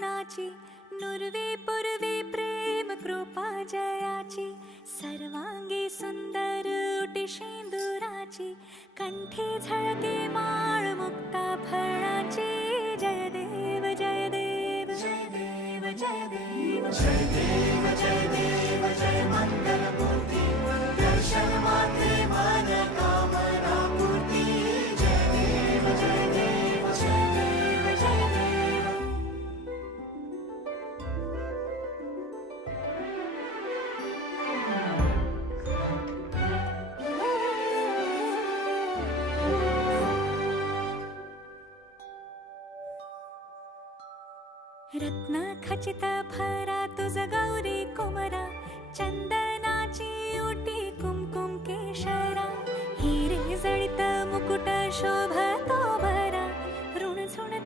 नयनाची, नुरवी पूर्वी प्रेम कृपा जयाची, सर्वांगी सुंदर उटी शेंदुराची, कंठी झळके माळ मुक्ता फळाची. जय देव जय देव जय देव जय देव जय देव जय देव जय मंगलमूर्ती, दर्शन मात्रे मन कामना पूर्ती. जय देव जय देव जय देव जय देव. रत्न खचित भरा तुझ गौरी कुमरा, चंदनाची उटी कुमकुम केशरा, हिरे जडित मुकुट शोभ